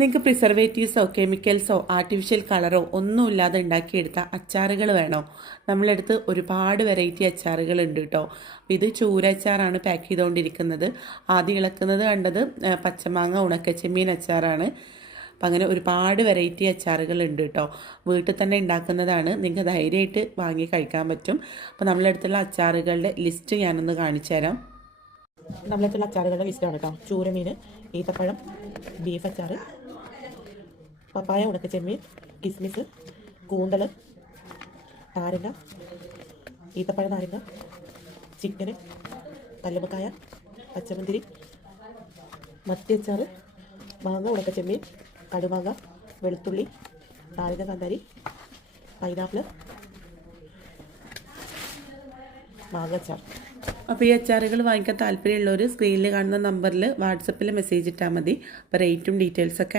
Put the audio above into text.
നിങ്ങൾക്ക് പ്രിസർവേറ്റീവ്സോ കെമിക്കൽസോ ആർട്ടിഫിഷ്യൽ കളറോ ഒന്നുമില്ലാതെ ഉണ്ടാക്കിയെടുത്ത അച്ചാറുകൾ വേണോ? നമ്മളടുത്ത് ഒരുപാട് വെറൈറ്റി അച്ചാറുകൾ ഉണ്ട് കേട്ടോ. ഇത് ചൂര അച്ചാറാണ് പാക്ക് ചെയ്തുകൊണ്ടിരിക്കുന്നത്. ആദ്യം ഇളക്കുന്നത് കണ്ടത് പച്ചമാങ്ങ ഉണക്കച്ചെമ്മീൻ അച്ചാറാണ്. അപ്പം അങ്ങനെ ഒരുപാട് വെറൈറ്റി അച്ചാറുകൾ ഉണ്ട് കേട്ടോ. വീട്ടിൽ തന്നെ ഉണ്ടാക്കുന്നതാണ്, നിങ്ങൾക്ക് ധൈര്യമായിട്ട് വാങ്ങി കഴിക്കാൻ പറ്റും. അപ്പോൾ നമ്മളടുത്തുള്ള അച്ചാറുകളുടെ ലിസ്റ്റ് ഞാനൊന്ന് കാണിച്ചു തരാം. നമ്മളടുത്തുള്ള അച്ചാറുകളുടെ ലിസ്റ്റാണ് കേട്ടോ. ചൂരമീൻ, ഈത്തപ്പഴം, ബീഫ് അച്ചാർ, പപ്പായ ഉണക്കച്ചെമ്മീൻ, കിസ്മിസ്, കൂന്തൽ, നാരങ്ങ, ഈത്തപ്പഴ നാരങ്ങ, ചിക്കന്, കല്ലുമ്മക്കായ, പച്ചമുന്തിരി, മത്തിയച്ചാർ, മാങ്ങ ഉണക്കച്ചെമ്മീൻ, കടുമാങ്ങ, വെളുത്തുള്ളി, നാരങ്ങ കാന്താരി, പൈനാപ്പിൾ, മാങ്ങ അച്ചാർ. അപ്പോൾ ഈ അച്ചാറുകൾ വാങ്ങിക്കാൻ താല്പര്യമുള്ളവർ സ്ക്രീനിൽ കാണുന്ന നമ്പറിൽ വാട്സപ്പിൽ മെസ്സേജ് ഇട്ടാൽ മതി. അപ്പോൾ റേറ്റും ഡീറ്റെയിൽസൊക്കെ